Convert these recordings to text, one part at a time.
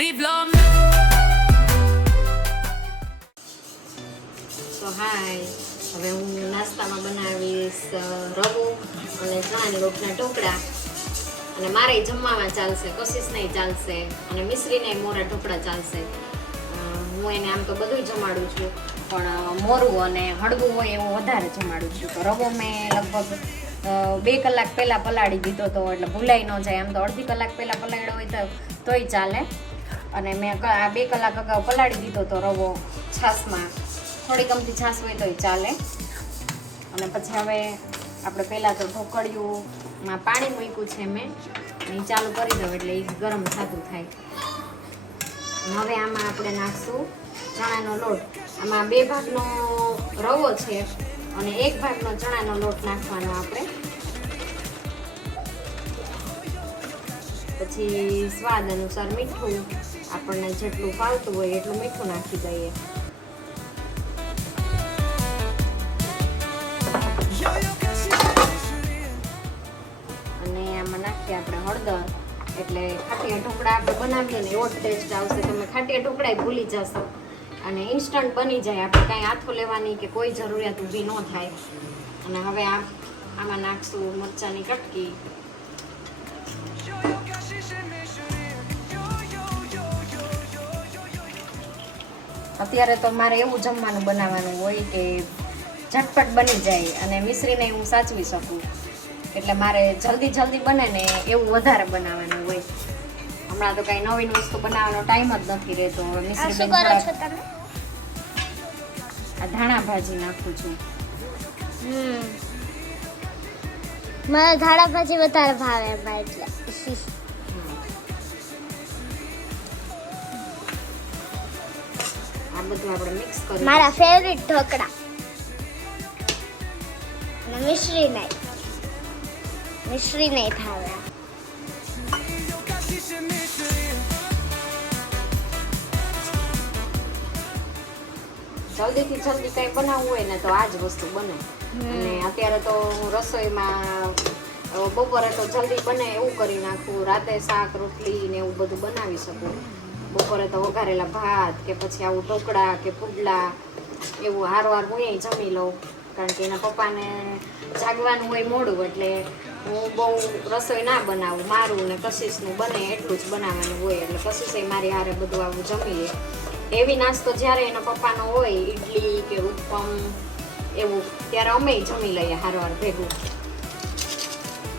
Riblom. તો હાય, હવે હું નાસ્તામાં બનાવીશ રવો અને ચણાની લોટના ઢોકળા. અને મારે જમવામાં ચાલશે, કશિશ નહીં ચાલશે, અને મિશ્રીને મોરા ઢોકળા ચાલશે. હું એને આમ તો બધું જમાડું છું, પણ મોરું અને હળવું હોય એવું વધારે જમાડું છું. તો રવો મેં લગભગ 2 કલાક પહેલાં પલાળી દીધો હતો, એટલે ભૂલાઈ ન જાય. આમ તો અડધી કલાક પહેલાં પલાળ્યો હોય તોય ચાલે. અને મેં આ 2 કલાક અગાઉ પલાળી દીધો હતો રવો છાશમાં. થોડી ગમતી છાશ હોય તોય ચાલે. અને પછી હવે આપણે પહેલાં તો ઢોકળિયુંમાં પાણી મૂક્યું છે મેં, એ ચાલુ કરી દઉં એટલે એ ગરમ થતું થાય. હવે આમાં આપણે નાખશું ચણાનો લોટ. આમાં 2 ભાગનો રવો છે અને 1 ભાગનો ચણાનો લોટ નાખવાનો આપણે. પછી સ્વાદ અનુસાર મીઠું, આપણને જેટલું ફાવતું હોય એટલું મીઠું નાખી દઈએ. અને આમાં નાખીએ આપણે હળદર, એટલે ખાટીયા ઢોકળા આપણે બનાવીએ ને એવો ટેસ્ટ આવશે. તમે ખાટીયા ઢોકળા ભૂલી જશો અને ઇન્સ્ટન્ટ બની જાય. આપણે કાંઈ હાથો લેવાની કે કોઈ જરૂરિયાત ઊભી ન થાય. અને હવે આમાં નાખશું મરચાંની કટકી. અત્યારે તો મારે એવું જમવાનું બનાવવાનું હોય કે ઝટપટ બની જાય અને મિશ્રીને હું સાચવી શકું, એટલે મારે જલ્દી બને ને એવું વધારે બનાવવાનું હોય. હમણાં તો કાંઈ નવીન વસ્તુ બનાવવાનો ટાઈમ જ નથી રહેતો. મિશ્રી બેન આ ધાણા ભાજી નાખું છું. મને ધાણા ભાજી વધારે ભાવે એમાં એટલે. આ બધું આપણે મિક્સ કરી. મારા ફેવરિટ ઢોકળા. અને મિશ્રી નહીં ભાવે. જલ્દી કંઈ બનાવવું હોય ને તો આ જ વસ્તુ બને. અને અત્યારે તો રસોઈમાં બપોરે તો જલ્દી બને એવું કરી નાખું. રાતે શાક રોટલી ને એવું બધું બનાવી શકું. બપોરે તો વઘારેલા ભાત કે પછી આવું ઢોકળા કે પુડલા એવું હારવાર હું જમી લઉં. કારણ કે એના પપ્પાને જાગવાનું હોય મોડું, એટલે હું બહુ રસોઈ ના બનાવું. મારું ને કશિશનું બને એટલું જ બનાવવાનું હોય, એટલે કશિશે મારી હારે બધું આવું જમીએ. એવી નાસ્તો જ્યારે એના પપ્પાનો હોય, ઈડલી કે ઉત્પમ એવું, ત્યારે અમે જમી લઈએ હારવાર ભેગું.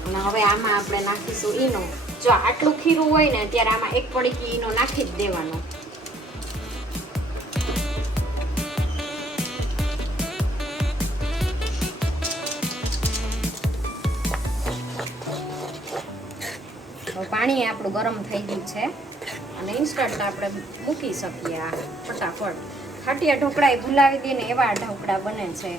અને હવે આમાં આપણે નાખીશું ઈનો. જો આટલું ખીરું હોય ને ત્યારે આમાં 1 પડીકી ઈનો નાખી જ દેવાનો. પાણી આપણું ગરમ થઈ ગયું છે અને ઇન્સ્ટન્ટ આપણે મૂકી શકીએ. આ ફટાફટ ખાટીયા ઢોકળા ભૂલાવી દઈએ ને એવા ઢોકળા બને છે.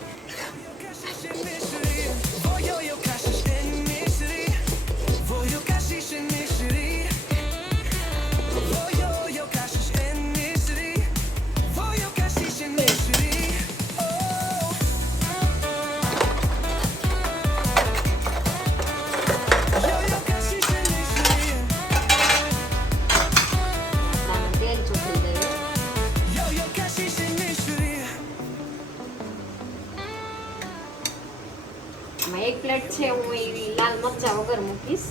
આમાં 1 પ્લેટ છે, હું એવી લાલ મરચાં વગર મૂકીશ.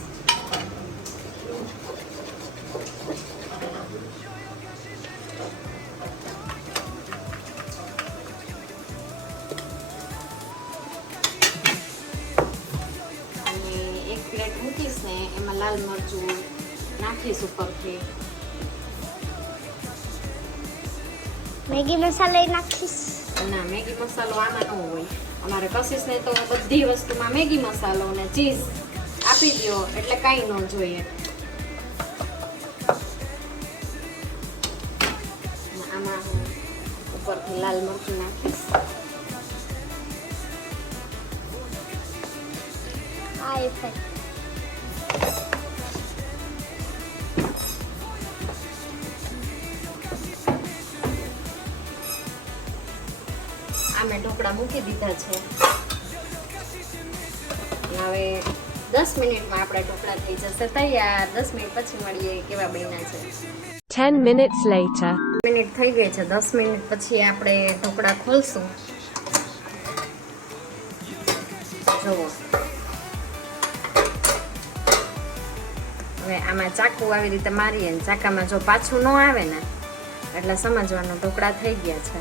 અને 1 પ્લેટ મૂકીશ ને એમાં લાલ મરચું નાખીશ ઉપરથી. મેગી મસાલો નાખીશ. ના, મેગી મસાલો આમાં ન હોય. અમારે કશિશને તો બધી વસ્તુમાં મેગી મસાલો અને ચીઝ આપી દો એટલે કાંઈ ન જોઈએ. આમાં ઉપરથી લાલ મરચું નાખીશ. મેં ઢોકળા મૂકી દીધા છે. હવે 10 મિનિટમાં આપણા ઢોકળા થઈ જશે તૈયાર. 10 મિનિટ પછી મળીએ કેવા બન્યા છે. 10 minutes later. મિનિટ થઈ ગઈ છે. 10 મિનિટ પછી આપણે ઢોકળા ખોલશું. જુઓ, હવે આમાં ચાકુ આવી રીતે મારીએ ને ચાકામાં જો પાછું ન આવે ને એટલે સમજવાનું ઢોકળા થઈ ગયા છે.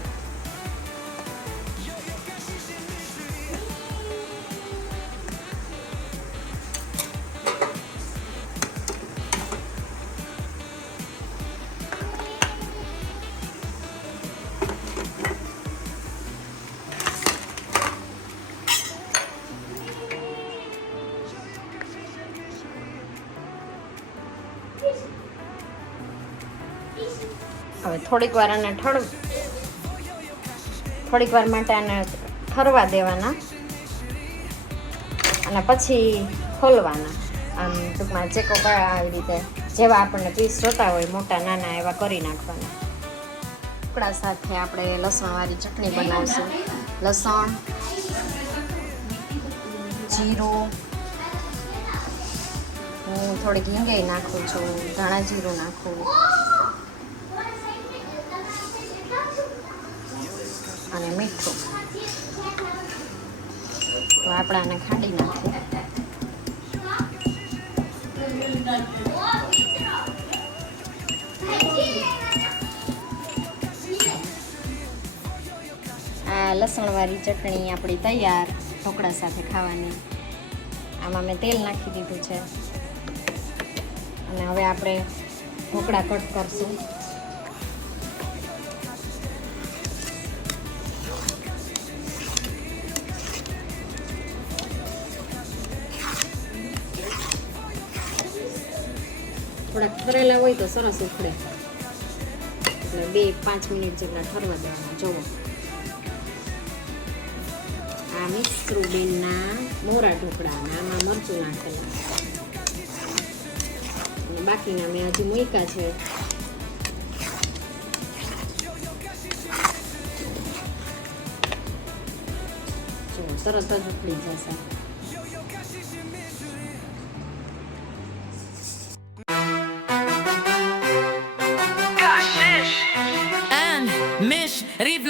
હવે થોડીક વાર માટે આને ઠરવા દેવાના અને પછી ખોલવાના. આમ ટૂંકમાં ચેકો આવી રીતે જેવા આપણને પીસ જોતા હોય મોટા નાના એવા કરી નાખવાના. ઢોકળા સાથે આપણે લસણવાળી ચટણી બનાવશું. લસણ, જીરું, હું થોડીક હિંગઈ નાખું છું, ધાણા જીરું નાખું અને મીઠું. તો આપણે આને ખાંડી નાખીએ. આ લસણવાળી ચટણી આપણી તૈયાર ઢોકળા સાથે ખાવાની. આમાં મેં તેલ નાખી દીધું છે અને હવે આપણે ઢોકળા કટ કરશું. થોડાક ઠરેલા હોય તો સરસ ઉખડે એટલે 2-5 મિનિટ જેટલા ઠરવા દેવાના. જુઓ, આ મિશ્રુબેનના મોરા ઢોકળા અને આમાં મરચું નાખેલું અને બાકીના મેં હજી મૂક્યા છે. જુઓ, તરત જ ઉખડી જશે. Mish, Rivla.